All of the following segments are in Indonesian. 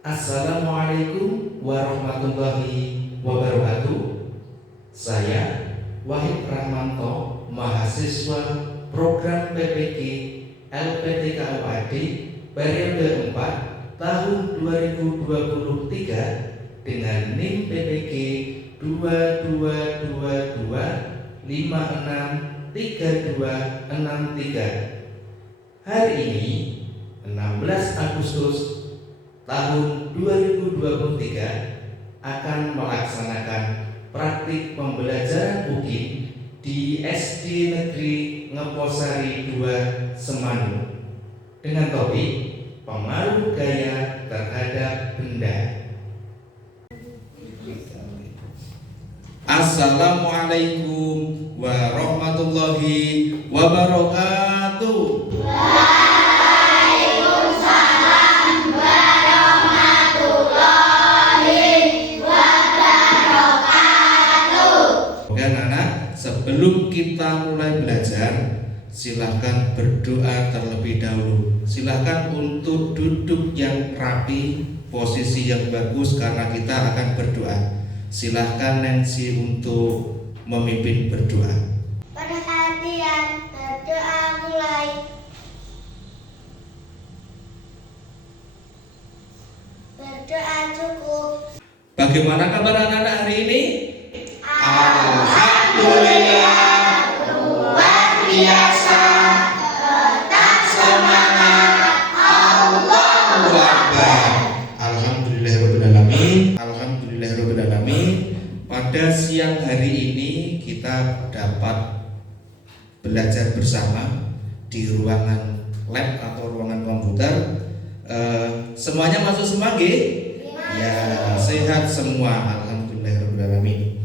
Assalamualaikum warahmatullahi wabarakatuh. Saya Wahid Rahmanto, mahasiswa program PPG LPTKUAD periode 4 tahun 2023 dengan NIM PPG 2222563263. Hari ini 16 Agustus tahun 2023 akan melaksanakan praktik pembelajaran UKIM di SD Negeri Ngeposari 2 Semanu dengan topik pengaruh gaya terhadap benda. Assalamualaikum warahmatullahi wabarakatuh. Sebelum kita mulai belajar, silahkan berdoa terlebih dahulu. Silahkan untuk duduk yang rapi, posisi yang bagus karena kita akan berdoa. Silahkan Nancy untuk memimpin berdoa. Perhatian, berdoa mulai. Berdoa cukup. Bagaimana kabar anak-anak hari ini? Alhamdulillah, luar biasa. Tetap semangat. Allahu Akbar. Alhamdulillahirobbilalamin. Pada siang hari ini kita dapat belajar bersama di ruangan lab atau ruangan komputer. Semuanya masuk semua nggih? Ya, sehat semua. Alhamdulillahirobbilalamin.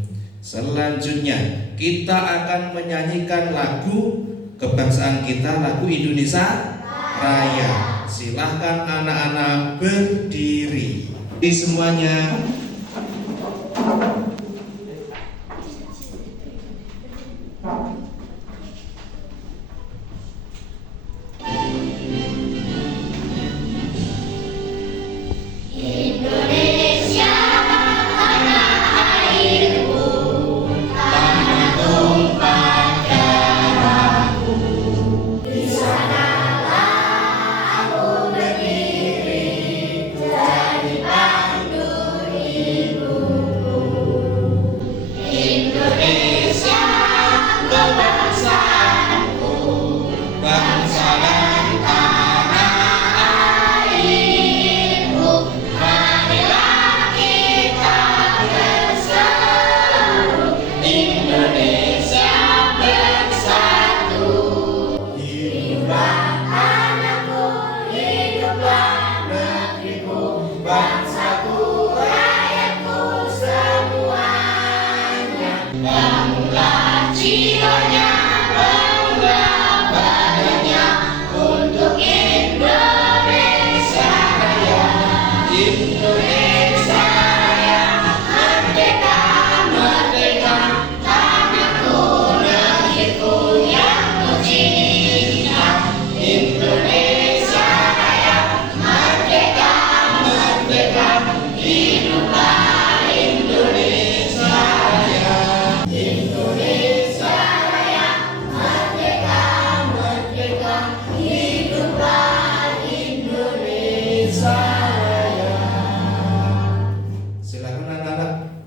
Selanjutnya kita akan menyanyikan lagu kebangsaan kita, lagu Indonesia Raya. Silahkan anak-anak berdiri. Di semuanya.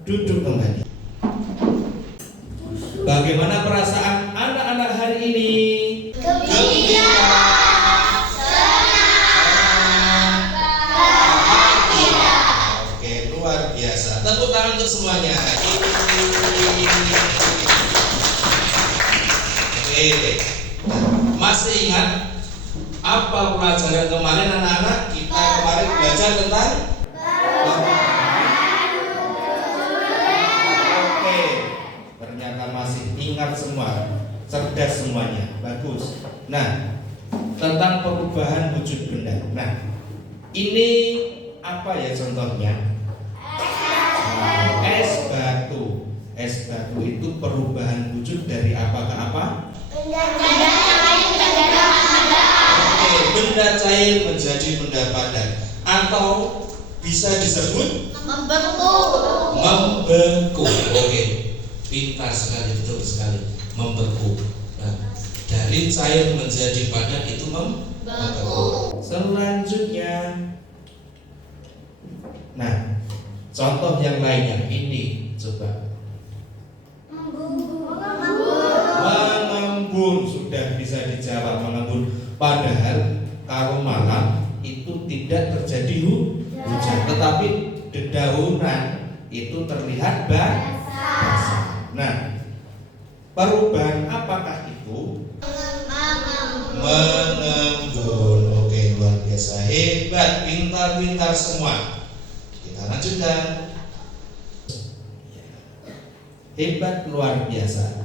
Duduk kembali. Bagaimana perasaan anak-anak hari ini? Gembira, senang, bahagia. Oke, luar biasa. Tepuk tangan untuk semuanya. Oke, masih ingat apa pelajaran kemarin anak-anak? Kita kemarin belajar tentang masih ingat semua, cerdas semuanya, bagus. Nah, tentang perubahan wujud benda. Nah, ini apa ya contohnya? Es batu. Es batu itu perubahan wujud dari apa ke apa? Benda cair menjadi benda padat. Atau bisa disebut membeku. Oke, pintar sekali, betul sekali. Membeku. Nah, dari cair menjadi padat itu membeku. Selanjutnya, nah, contoh yang lainnya ini coba. Mengembun, sudah bisa dijawab mengembun. Padahal kalau malam itu tidak terjadi hujan, tetapi dedaunan itu terlihat basah. Nah, perubahan apakah itu? Mengembun. Oke, luar biasa, hebat, pintar-pintar semua. Kita lanjutkan. Hebat, luar biasa.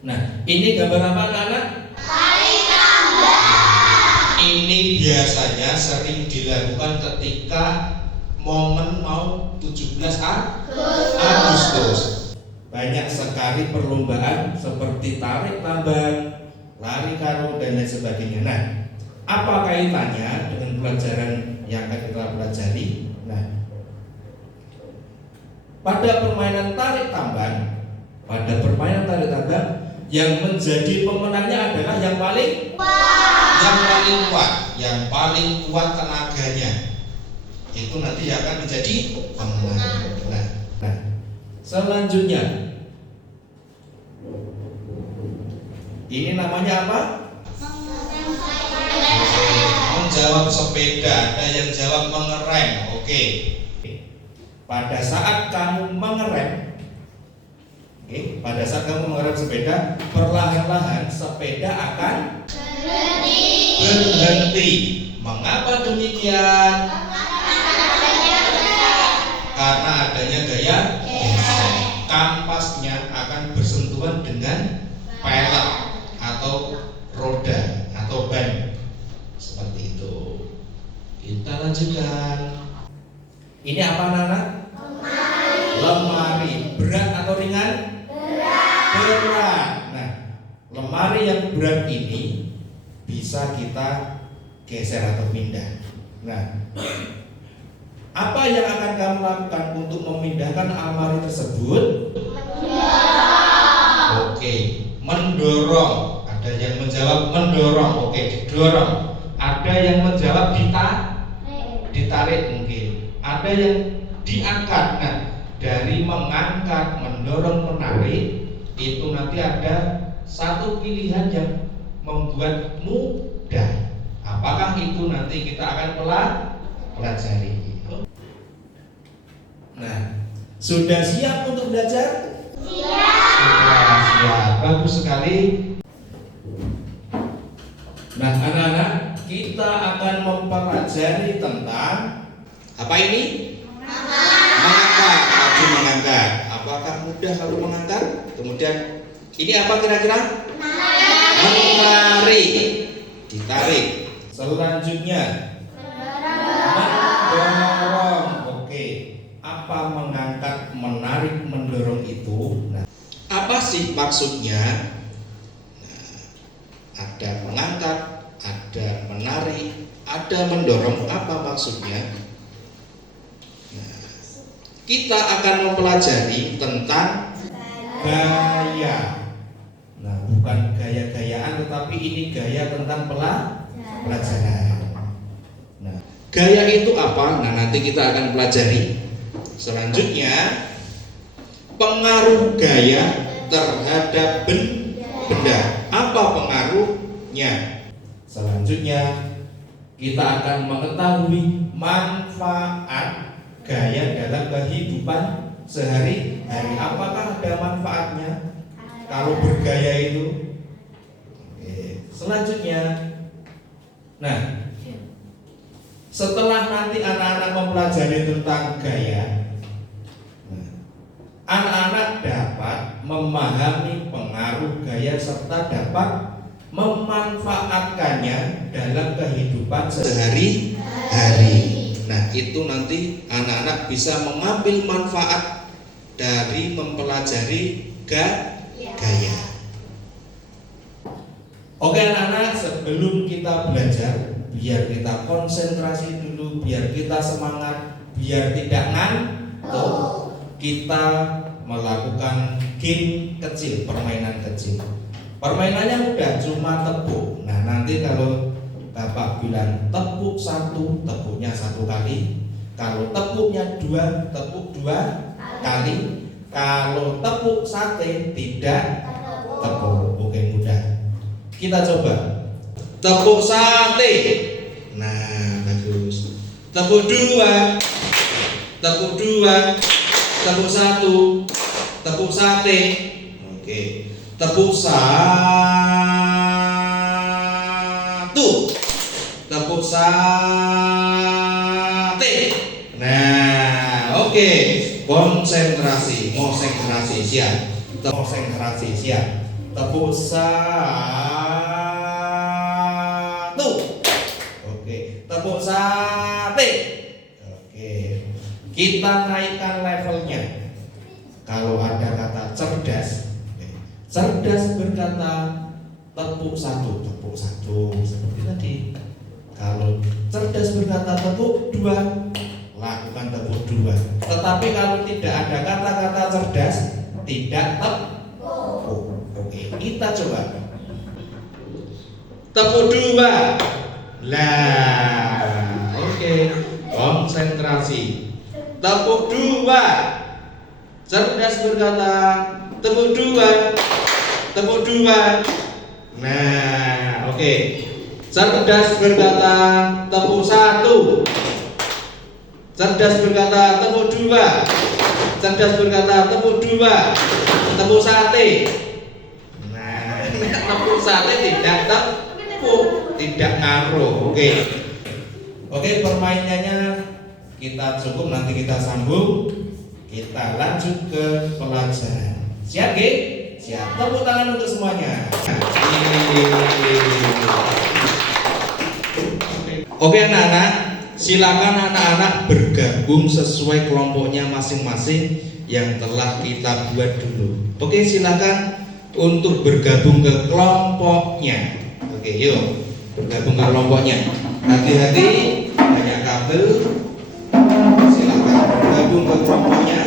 Nah, ini gambar apa anak-anak? Ini biasanya sering dilakukan ketika momen mau 17 Agustus. Banyak sekali perlombaan seperti tarik tambang, lari karung dan lain sebagainya. Nah, apa kaitannya dengan pelajaran yang akan kita pelajari? Nah, pada permainan tarik tambang, yang menjadi pemenangnya adalah yang paling kuat tenaganya. Itu nanti akan menjadi pemenang. Nah, selanjutnya ini namanya apa? Menjawab sepeda. Ada yang jawab mengerem. Oke. Pada saat kamu mengerem, sepeda, perlahan-lahan sepeda akan berhenti. Mengapa demikian? Karena adanya gaya gesek. Kampasnya akan bersentuhan dengan pelek atau roda atau ban. Seperti itu. Kita lanjutkan. Ini apa Nana? Lemari. Berat atau ringan? Berat. Nah, lemari yang berat ini bisa kita geser atau pindah. Nah, apa yang akan kamu lakukan untuk memindahkan almari tersebut? Oke, mendorong. Ada yang menjawab mendorong. Oke, didorong. Ada yang menjawab ditarik mungkin. Ada yang diangkat. Nah, dari mengangkat, mendorong, menarik itu nanti ada satu pilihan yang membuat mudah. Apakah itu nanti kita akan pelajari. Nah, sudah siap untuk belajar? Sudah siap, bagus sekali. Nah, anak-anak, kita akan mempelajari tentang apa ini? Mengangkat. Apakah mudah kalau mengangkat? Kemudian ini apa kira-kira? Menarik. Ditarik. Selanjutnya mendorong. Oke. Apa mengangkat, menarik, mendorong itu? Nah, apa sih maksudnya? Nah, ada mengangkat, ada menarik, ada mendorong. Apa maksudnya? Kita akan mempelajari tentang gaya. Nah, bukan gaya-gayaan, tetapi ini gaya tentang pelajaran. Nah, gaya itu apa? Nah, nanti kita akan pelajari. Selanjutnya, pengaruh gaya terhadap benda. Apa pengaruhnya? Selanjutnya, kita akan mengetahui manfaat gaya dalam kehidupan sehari-hari. Apakah ada manfaatnya kalau bergaya itu? Selanjutnya, nah, setelah nanti anak-anak mempelajari tentang gaya, anak-anak dapat memahami pengaruh gaya serta dapat memanfaatkannya dalam kehidupan sehari-hari. Nah, itu nanti anak-anak bisa mengambil manfaat dari mempelajari gaya. Oke anak-anak, sebelum kita belajar, biar kita konsentrasi dulu biar kita semangat, biar tidak ngantuk, kita melakukan game kecil, permainan kecil. Permainannya mudah, cuma tepuk. Nah, nanti kalau Bapak bilang tepuk 1, tepuknya 1 kali. Kalau tepuknya 2, tepuk 2 kali. Kalau tepuk sate tidak tepuk. Oke, mudah. Kita coba. Tepuk sate. Nah, bagus. Tepuk 2. Tepuk 2. Tepuk 1. Tepuk sate. Oke. Tepuk 1. Tepuk sate. Nah, oke. Konsentrasi, siap. Konsentrasi siap. Tepuk 1. Oke. Tepuk sate. Oke. Kita naikkan levelnya. Kalau ada kata cerdas, cerdas berkata tepuk 1, tepuk 1 seperti tadi. Kalau cerdas berkata tepuk 2, lakukan tepuk 2. Tetapi kalau tidak ada kata-kata cerdas, tidak tepuk. Oke, kita coba. Tepuk 2. Lah, oke. Konsentrasi. Tepuk 2. Cerdas berkata tepuk 2. Tepuk 2. Nah, oke. Cerdas berkata tepuk 1. Cerdas berkata tepuk 2. Cerdas berkata tepuk 2. Tepuk sate. Nah, tepuk sate tidak tepuk, tidak ngaruh. Oke. Oke, permainannya kita cukup, nanti kita sambung. Kita lanjut ke pelajaran. Siap, Ge? Siap. Tepuk tangan untuk semuanya. Oke, anak-anak, silakan anak-anak bergabung sesuai kelompoknya masing-masing yang telah kita buat dulu. Oke, silakan untuk bergabung ke kelompoknya. Oke, yuk bergabung ke kelompoknya. Hati-hati, banyak kabel. Silakan bergabung ke kelompoknya.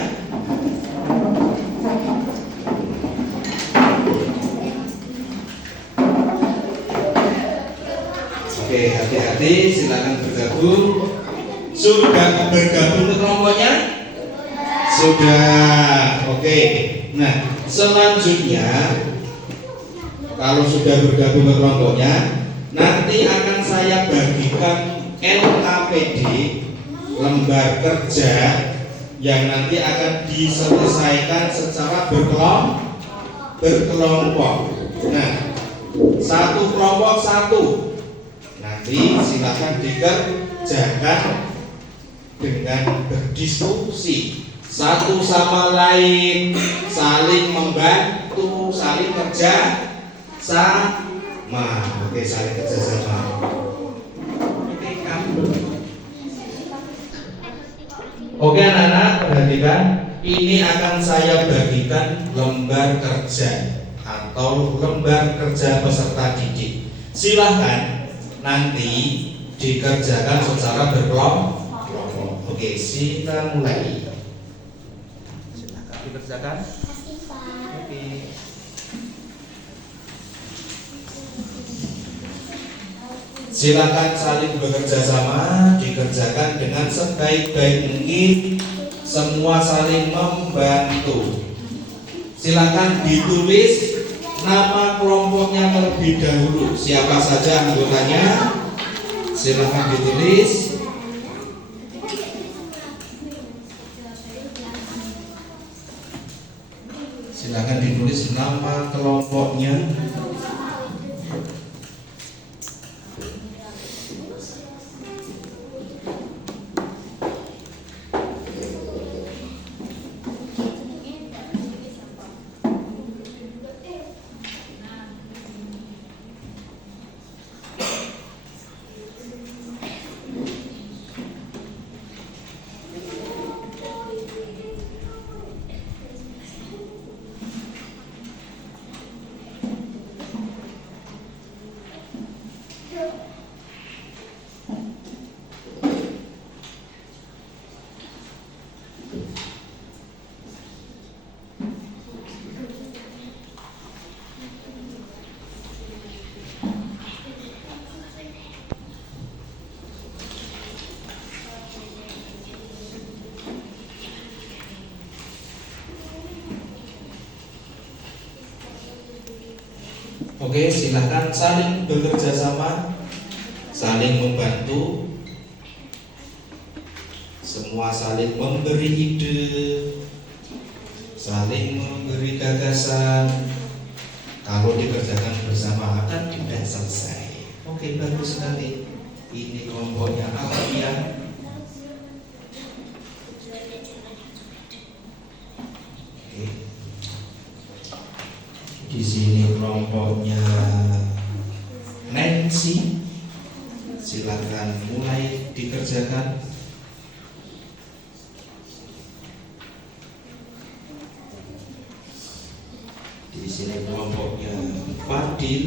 Oke, hati-hati, silakan bergabung. Sudah bergabung ke kelompoknya? Sudah. Oke. Nah, selanjutnya kalau sudah bergabung ke kelompoknya, nanti akan saya bagikan LKPD, lembar kerja yang nanti akan diselesaikan secara berkelompok. Nah, satu kelompok satu. Nanti silakan dikerjakan dengan berdiskusi satu sama lain, saling membantu, saling kerja sama. Oke, saling kerja sama. Oke, anak-anak, perhatikan. Ini akan saya bagikan lembar kerja atau lembar kerja peserta didik. Silahkan nanti dikerjakan secara berkelompok. Oke, kita mulai. Silahkan dikerjakan. Oke. Silakan saling bekerja sama, dikerjakan dengan sebaik-baik mungkin, semua saling membantu. Silakan ditulis nama kelompoknya terlebih dahulu. Siapa saja anggotanya? Silakan ditulis. Silakan ditulis nama kelompoknya. Oke, silakan saling bekerja sama, saling membantu, semua saling memberi ide, saling memberi gagasan. Kalau dikerjakan bersama akan tidak selesai. Oke, bagus sekali. Ini kelompoknya apa ya? Oke. Di sini kelompoknya Nancy. Silakan mulai dikerjakan. Di sini kelompoknya Fadil.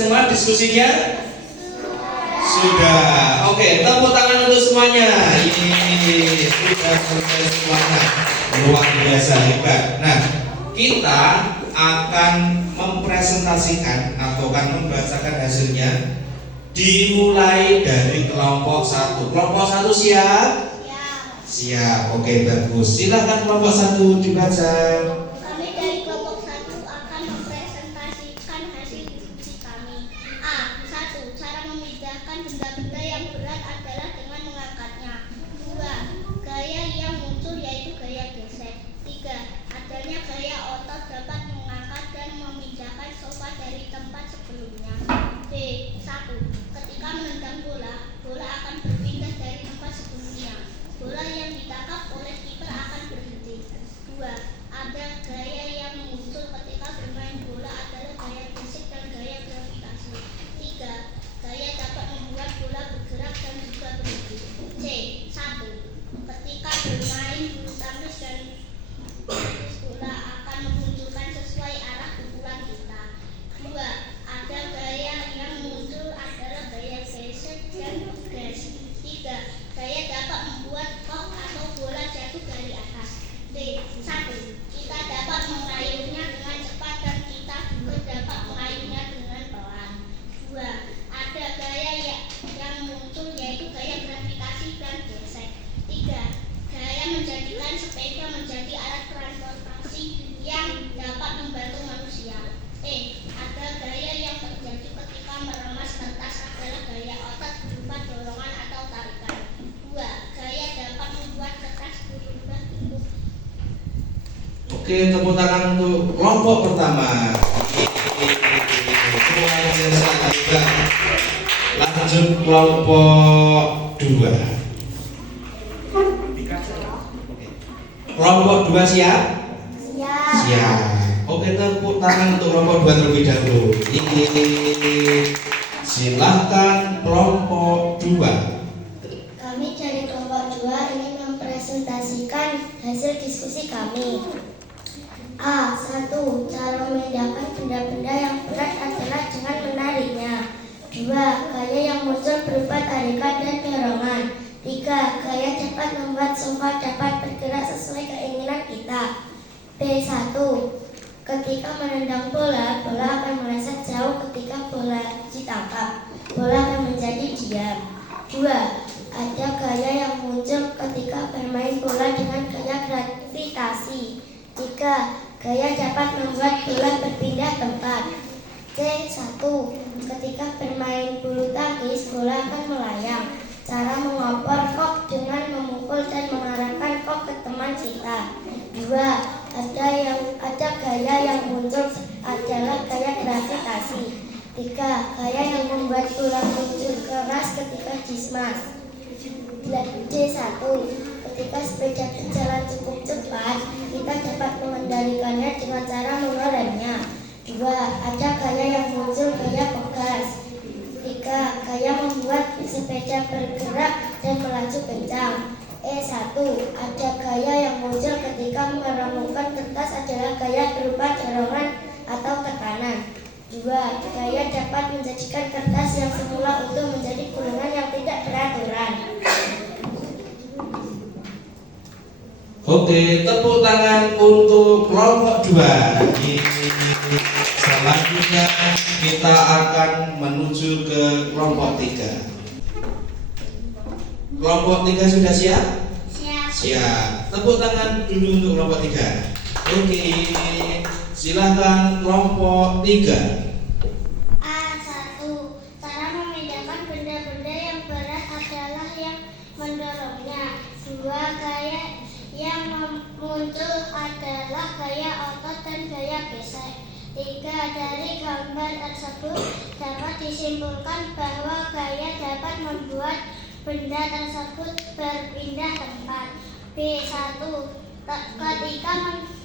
Teman diskusinya sudah. Oke, tepuk tangan untuk semuanya. Ini sudah selesai semuanya. Luar biasa hebat. Nah, kita akan mempresentasikan atau akan membacakan hasilnya dimulai dari kelompok 1. Kelompok 1 siap? Siap. Oke, bagus. Silakan kelompok 1 dibaca. Kami dari kelompok 1 akan mempresentasikan hasil diskusi kami. A. 1. Cara memindahkan benda-benda yang berat adalah dengan mengangkatnya. 2. Gaya yang muncul yaitu gaya gesek. 3. Adanya gaya otot dapat mengangkat dan memindahkan sofa dari tempat sebelumnya. B. 1. Ketika menendang bola, bola akan berpindah dari tempat sebelumnya. Bola yang ditangkap oleh kiper akan berhenti. 2. Ada gaya yang muncul ketika bermain bola adalah gaya gesek dan gaya gravitasi. 3. Gaya dapat membuat bola bergerak dan juga berhenti. C. 1. Ketika bermain bulu tangkis dan bola akan memunculkan sesuai arah pukulan kita. 2. Ada gaya yang muncul adalah gaya gesek dan gas. 3. Gaya dapat membuat kok atau bola jatuh dari atas. D. 1. Kita dapat mengayuhnya dengan cepat dan kita juga dapat mengayuhnya dengan pelan. 2. Ada gaya yang muncul yaitu gaya gravitasi dan gesek. 3. Gaya menjadikan sepeda menjadi alat transportasi yang dapat membantu manusia. E. Ada gaya yang terjadi ketika meremas kertas adalah gaya otot berupa dorongan atau tarikan. 2. Gaya dapat membuat kertas berubah bentuk. Oke, tepuk tangan untuk kelompok pertama. Luar biasa hebat. Lanjut kelompok 2. Kelompok 2 siap? Siap. Oke, tepuk tangan untuk kelompok 2 terlebih dahulu. Silahkan kelompok 2. Kami dari kelompok 2 ingin mempresentasikan hasil diskusi kami. A. 1. Cara memindahkan benda-benda yang berat adalah dengan menariknya. 2. Gaya yang muncul berupa tarikan dan dorongan. 3. Gaya dapat membuat sofa dapat bergerak sesuai keinginan kita. B. 1. Ketika menendang bola, bola akan meleset jauh ketika bola ditangkap. Bola akan menjadi diam. 2. Ada gaya yang muncul ketika bermain bola dengan gaya gravitasi. 3. Gaya dapat membuat bola berpindah tempat. C. 1. Ketika bermain bulu tangkis, bola akan melayang. Cara mengopor kok dengan memukul dan mengarahkan kok ke teman kita. 2. Ada gaya yang muncul adalah gaya gravitasi. 3. Gaya yang membuat bola muncul keras ketika dismas. D. 1. Ketika sepeda berjalan cukup cepat, kita dapat mengendalikannya dengan cara mengeremnya. 2. Ada gaya yang muncul gaya pegas. 3. Gaya membuat sepeda bergerak dan melaju kencang. E. 1. Ada gaya yang muncul ketika meremukkan kertas adalah gaya berupa dorongan atau tekanan. 2. Gaya dapat menjadikan kertas yang semula utuh menjadi gulungan yang tidak beraturan. Oke, tepuk tangan untuk kelompok 2. Selanjutnya kita akan menuju ke kelompok 3. Kelompok 3 sudah siap? Siap. Siap. Tepuk tangan dulu untuk kelompok 3. Oke, silakan kelompok 3. A1. Cara memindahkan benda-benda yang berat adalah yang mendorongnya. 2. Gaya yang muncul adalah gaya otot dan gaya gesek. 3. Dari gambar tersebut dapat disimpulkan bahwa gaya dapat membuat benda tersebut berpindah tempat. B1. Ketika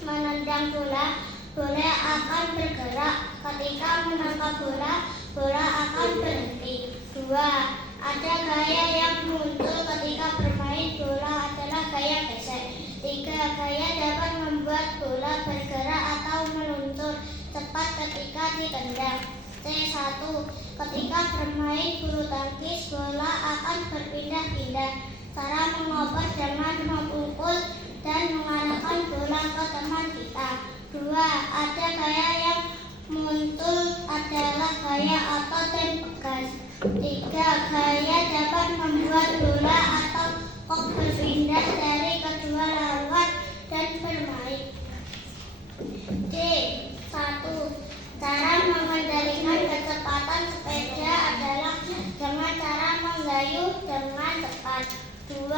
menendang bola, bola akan bergerak. Ketika menangkap bola, bola akan berhenti. 2. Ada gaya yang muncul ketika bermain bola adalah gaya gesek. 3. Gaya dapat membuat bola bergerak atau meluncur cepat ketika ditendang. C1. Ketika bermain bulu tangkis, bola akan berpindah-pindah. Cara mengoper dengan memukul dan mengarahkan bola ke teman kita. 2. Ada gaya yang muncul adalah gaya otot dan pegas. 3. Gaya dapat membuat bola atau kok berpindah dari kedua lawan dan bermain. D1. Cara mengendalikan kecepatan sepeda adalah dengan cara menggayuh dengan cepat. 2.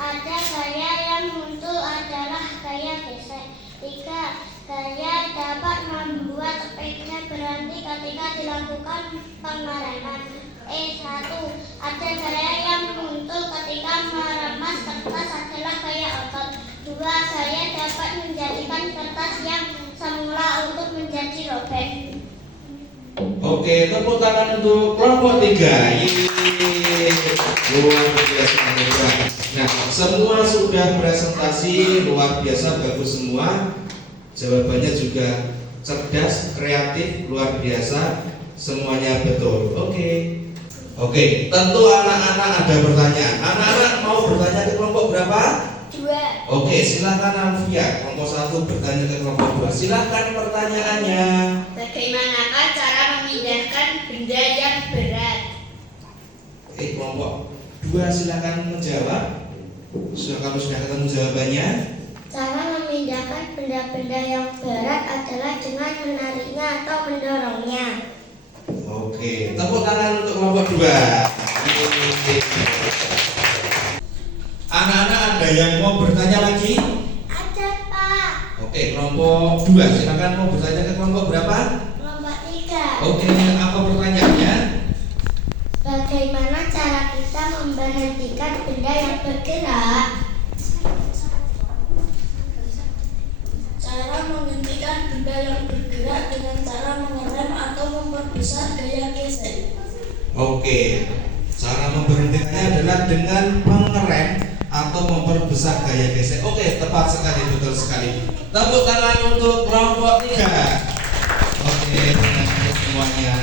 Ada gaya yang muncul adalah gaya gesek. 3. Gaya dapat membuat sepeda berhenti ketika dilakukan pengereman. E1. Ada gaya yang muncul ketika meremas kertas adalah gaya otot. 2. Gaya dapat menjadikan kertas yang semula untuk menjadi robek. Oke, tepuk tangan untuk kelompok 3. Luar biasa hebat. Nah, semua sudah presentasi luar biasa, bagus semua. Jawabannya juga cerdas, kreatif, luar biasa. Semuanya betul. Oke, tentu anak-anak ada pertanyaan. Anak-anak mau bertanya ke kelompok berapa? 2. Oke, silakan Alfia. Kelompok 1 bertanya ke kelompok 2. Silakan pertanyaannya. Bagaimanakah cara memindahkan benda yang berat? Oke, kelompok 2 silakan menjawab. Kamu sudah ketemu jawabannya? Cara memindahkan benda-benda yang berat adalah dengan menariknya atau mendorongnya. Oke, tepuk tangan untuk kelompok 2. Anak-anak ada yang mau bertanya lagi? Ada, Pak. Oke, kelompok 2 silakan mau bertanya ke kelompok berapa? Kelompok 3. Oke, apa pertanyaannya? Bagaimana cara kita memberhentikan benda yang bergerak? Cara menghentikan benda yang bergerak dengan cara mengerem atau memperbesar gaya gesek. Oke, cara memberhentikannya adalah dengan mengerem atau memperbesar gaya gesek. Oke, tepat sekali, betul sekali. Tepuk tangan untuk kelompok 3. Oke, terima kasih semuanya.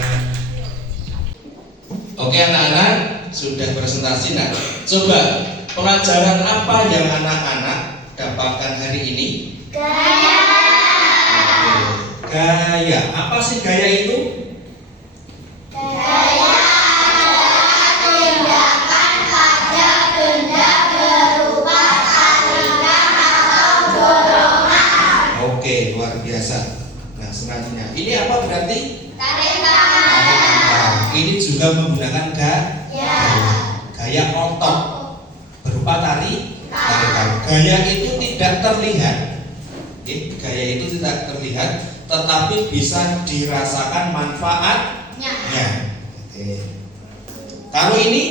Oke anak-anak, sudah presentasi. Nah, coba pelajaran apa yang anak-anak dapatkan hari ini? Gaya. Gaya. Apa sih gaya itu? Gaya adalah tindakan pada benda berupa tarikan atau dorongan. Oke, luar biasa. Nah, selanjutnya ini apa berarti? Tarikan. Ini juga menggunakan gaya otot berupa tarikan. Gaya itu tidak terlihat. Gaya itu tidak terlihat, tetapi bisa dirasakan manfaatnya. Kalau ini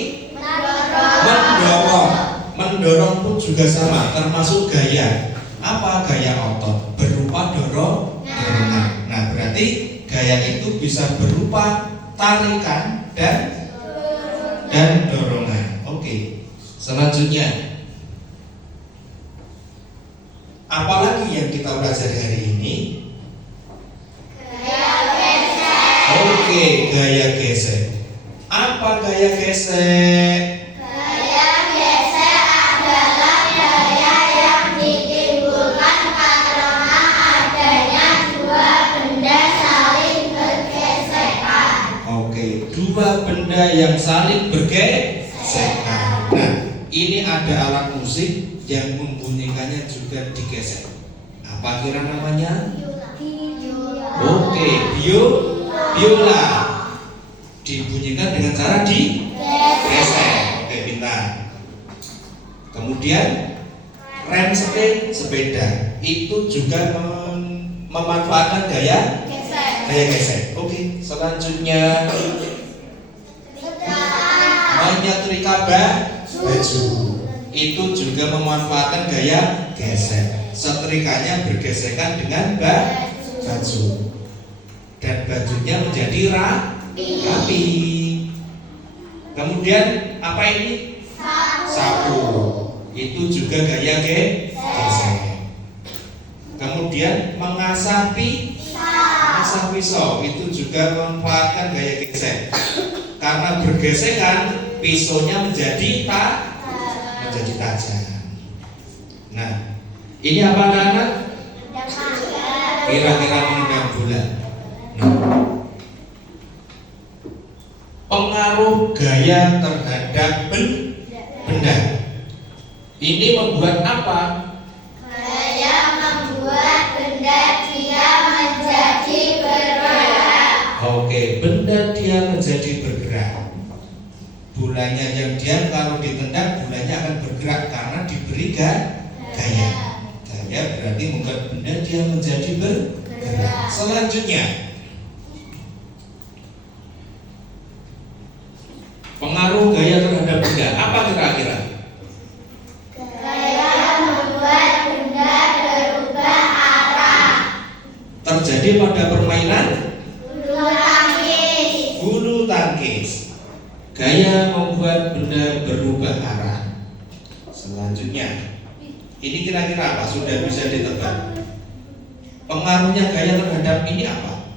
mendorong pun juga sama, termasuk gaya. Apa gaya otot? Berupa dorongan. Nah, berarti gaya itu bisa berupa tarikan dan dorongan. Oke. Selanjutnya, apalagi yang kita pelajari hari ini? Gaya gesek. Oke, gaya gesek. Apa gaya gesek? Gaya gesek adalah gaya yang bikin yang saling bergesekan. Nah, ini ada alat musik yang membunyikannya juga digesek. Apa kira namanya? Oke, biola. Dibunyikan dengan cara digesek. Oke, pintar. Kemudian rem sepeda itu juga memanfaatkan gaya gesek. Oke, selanjutnya menyetrika baju itu juga memanfaatkan gaya gesek. Setrikanya bergesekan dengan baju dan bajunya menjadi rapi. Kemudian apa ini? Sapu. Itu juga gaya gesek. Kemudian mengasah pisau itu juga memanfaatkan gaya gesek. Karena bergesekan pisaunya menjadi tajam. Nah, ini apa anak-anak? Kira-kira mengenang bulan. Pengaruh gaya terhadap benda. Ini membuat apa? Gaya membuat benda dia menjadi bergerak. Oke, benda dia menjadi bergerak. Bulannya yang diam, kalau ditendang bulannya akan bergerak karena diberi gaya. Gaya berarti membuat benda dia menjadi bergerak. Selanjutnya, pengaruh gaya terhadap benda apa kira-kira? Gaya membuat benda berubah arah. Terjadi pada permainan Bulu tangkis. bulu tangkis. Gaya membuat benda berubah arah. Selanjutnya, ini kira-kira apa? Sudah bisa ditebak. Pengaruhnya gaya terhadap ini apa?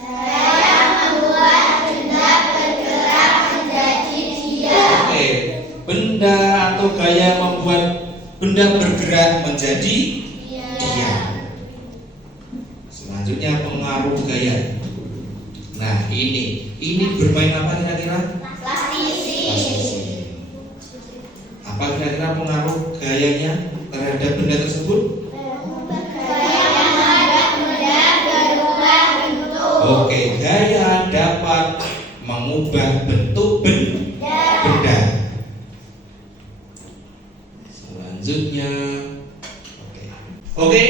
Gaya membuat benda bergerak menjadi diam. Oke, benda atau gaya membuat benda bergerak menjadi diam. Selanjutnya pengaruh gaya. Nah, ini bermain apa kira-kira? Plastisi. Apa kira-kira pengaruh gayanya terhadap benda tersebut? Gaya membuat benda berubah bentuk. Oke, gaya dapat mengubah bentuk benda. Selanjutnya, oke,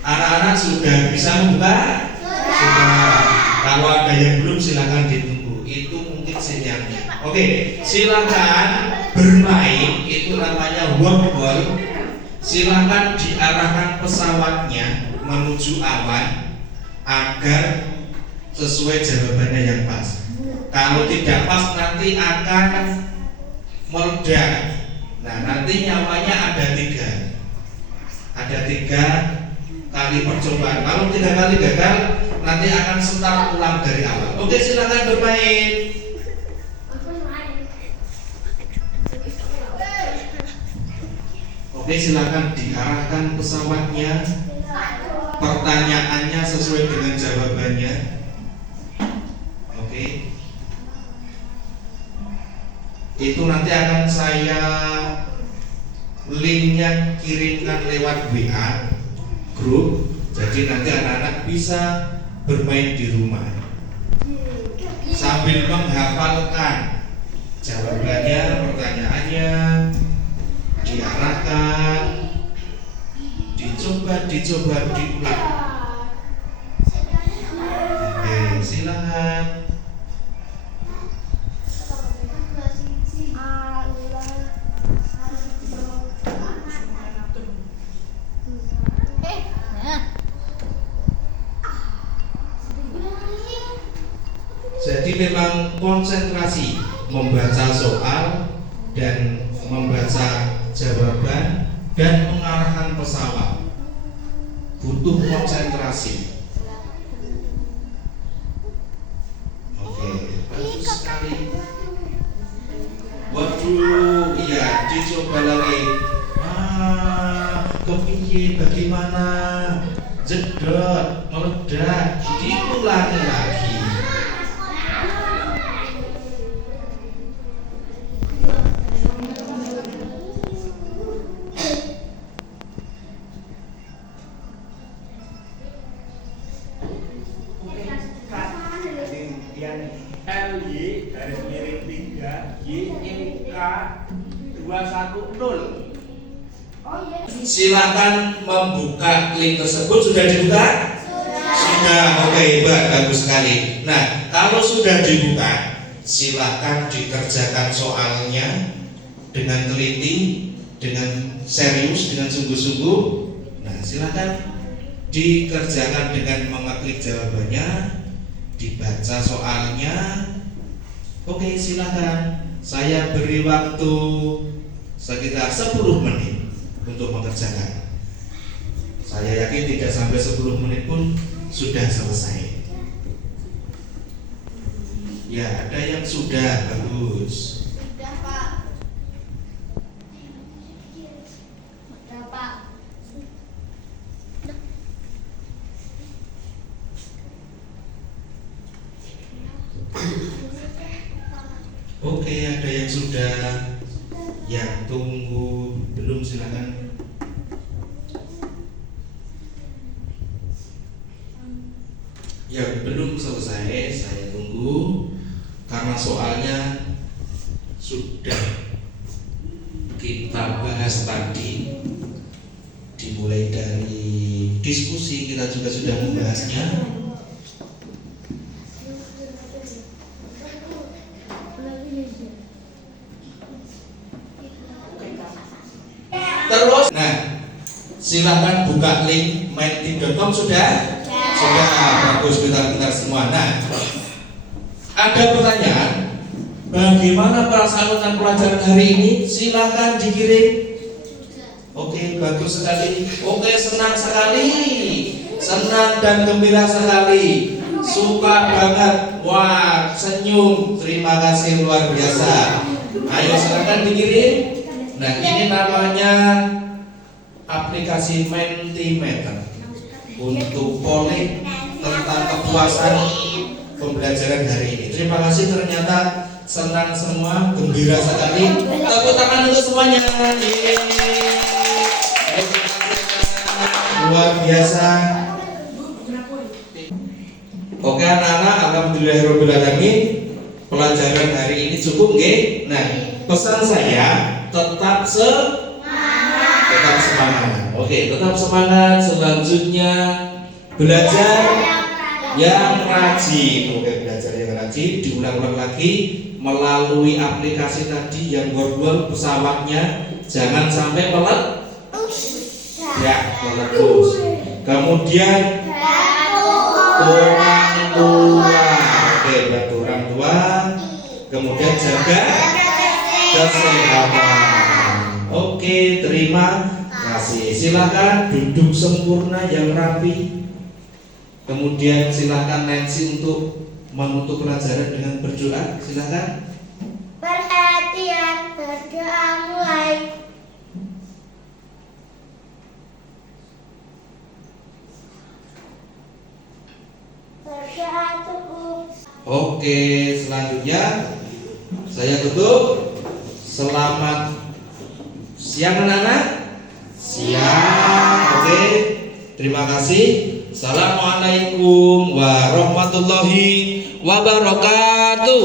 anak-anak sudah bisa membuka? Sudah. Kalau ada yang belum silakan ditunggu. Itu mungkin sinyalnya. Oke, silakan bermain. Itu namanya workball. Silakan diarahkan pesawatnya menuju awan agar sesuai jawabannya yang pas. Kalau tidak pas nanti akan meledak. Nah, nanti nyawanya ada 3. Ada 3 kali percobaan. Kalau 3 kali gagal, nanti akan start ulang dari awal. Oke, silakan bermain. Oke, silakan diarahkan pesawatnya. Pertanyaannya sesuai dengan jawabannya. Oke. Itu nanti akan saya linknya kirimkan lewat WA grup. Jadi nanti anak-anak bisa bermain di rumah sambil menghafalkan jawabannya, pertanyaannya, diarahkan, dicoba diulang. Oke, silakan. Jadi memang konsentrasi membaca soal dan membaca jawaban dan mengarahkan pesawat butuh konsentrasi. Oke, bagus sekali. Waduh, iya, dicoba lagi. Kepiye, bagaimana? Jedot, meledak, diulangi lagi. Silakan membuka link tersebut. Sudah dibuka? Sudah. Oke, bagus sekali. Nah, kalau sudah dibuka, silakan dikerjakan soalnya dengan teliti, dengan serius, dengan sungguh-sungguh. Nah, silakan dikerjakan dengan mengeklik jawabannya, dibaca soalnya. Oke, silakan. Saya beri waktu sekitar 10 menit untuk mengerjakan. Saya yakin tidak sampai 10 menit pun sudah selesai. Ya, ada yang sudah, bagus. Sudah, Pak. Oke, ada yang sudah. Yang tunggu belum, silakan. Yang belum selesai saya tunggu, karena soalnya sudah kita bahas tadi. Dimulai dari diskusi kita juga sudah membahasnya. Terus, nah, silakan buka link mindteam.com. Sudah? Sudah, bagus, pintar-pintar semua. Nah, ada pertanyaan, bagaimana pelaksanaan pelajaran hari ini? Silakan dikirim. Oke, bagus sekali. Oke, senang sekali, senang dan gembira sekali, suka banget. Wah, senyum, terima kasih luar biasa. Ayo silakan dikirim. Nah, ini namanya aplikasi Mentimeter untuk polling tentang kepuasan pembelajaran hari ini. Terima kasih, ternyata senang semua, gembira sekali. Tepuk tangan untuk semuanya. Yeay. Luar biasa. Oke anak-anak, alhamdulillahirobbilalamin. Pelajaran hari ini cukup, nggih? Nah, pesan saya tetap semangat. Oke, tetap semangat. Selanjutnya belajar yang rajin. Oke, belajar yang rajin. Diulang-ulang lagi melalui aplikasi tadi yang word pesawatnya jangan sampai meletus. Ya, meletus. Kemudian orang tua. Oke, bantu orang tua. Kemudian jaga kesehatan. Oke, terima kasih. Silakan duduk sempurna yang rapi. Kemudian silakan Nancy untuk menutup pelajaran dengan berdoa. Silakan. Perhatian, berdoa mulai. Berdoa cukup. Oke, selanjutnya saya tutup. Selamat siang anak-anak. Siang. Oke, terima kasih. Assalamualaikum warahmatullahi wabarakatuh.